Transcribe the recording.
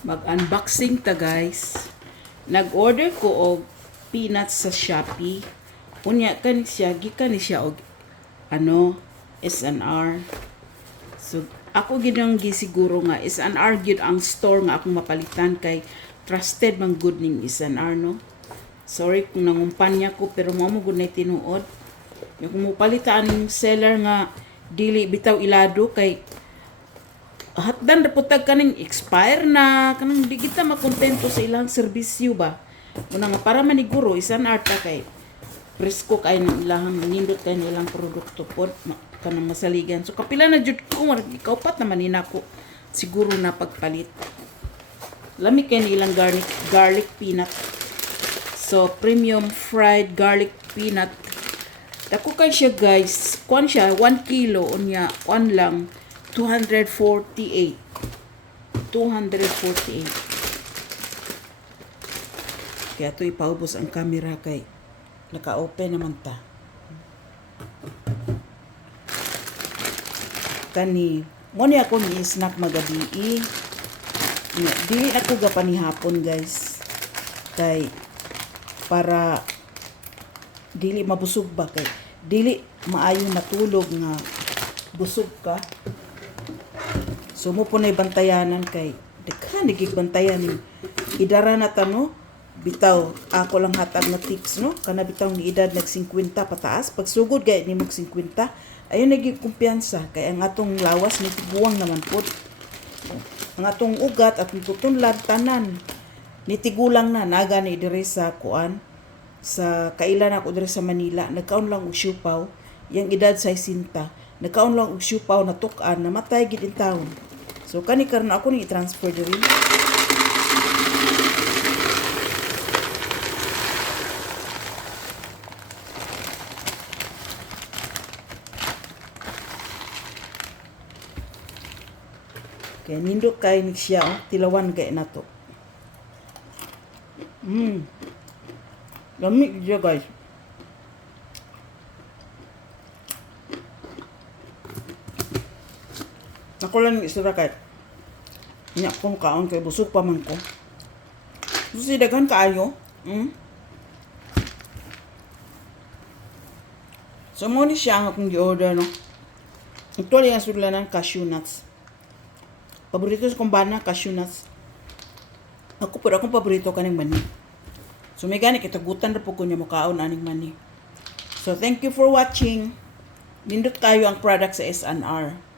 Mag-unboxing ta guys. Nag-order ko og peanuts sa Shopee. Unya kani siya, gikan ni siya og SNR. So ako gidang gisiguro nga SNR gyud ang store nga akong mapalitan kay trusted man good ning SNR no. Sorry kung nangumpanya ko pero mao mo gud na tinuod. Yung mupalitan ning seller nga dili bitaw ilado kay hatdan reputag kaning expire na kanang di kita makontento sa ilang serbisyo ba. Una nga para maniguro isan arta kay presko kay ng ilang nindot kay ilang produkto pod kanang masaligan. So kapila na jud ko kaupat naman nako siguro na pagpalit. Lami kay ilang garlic peanut. So premium fried garlic peanut. Dako kay siya guys. Kuan siya 1 kilo unya kuan lang 248. Kaya ito ipaubos ang camera kay naka-open naman ta. Kani, mo ni ako ni snack magabi. Dili ako gapanihapon guys. Kay para dili mabusog ba kay dili maayo matulog nga busog ka. So mo po na bantayanan kay daghan bantayan ni idara na tano bitaw ako lang hatag na tips no kana bitaw ni edad nag 50 pataas pag sugod gay ni mog 50 ayon nagi kumpiyansa kay ang atong lawas ni tiguang naman pod ang atong ugat at tutunlad tanan ni tigulang na naga ni diri sa kuan sa kailan ako diri sa Manila nagkaon lang og siupaw yang edad sa 60 nagkaon lang og siupaw na tukan namatay gid in taon. So kani karon ako ni i-transfer diri. Kaya nindot kay ni siya tilawan kay nato. Lamig siya guys. Ako lang isura kay niya kong kaon kay busog pa man ko. Susi daghan kaayo. So mo ni siya ang akong gi-order no. Ito lang ang sudlanan cashew nuts. Paborito sa kumbana cashew nuts. Akong paborito kaning mani. So may gani kitagutan ra po ko niya mukaon aning mani. So thank you for watching. Nindot kayo ang product sa SNR.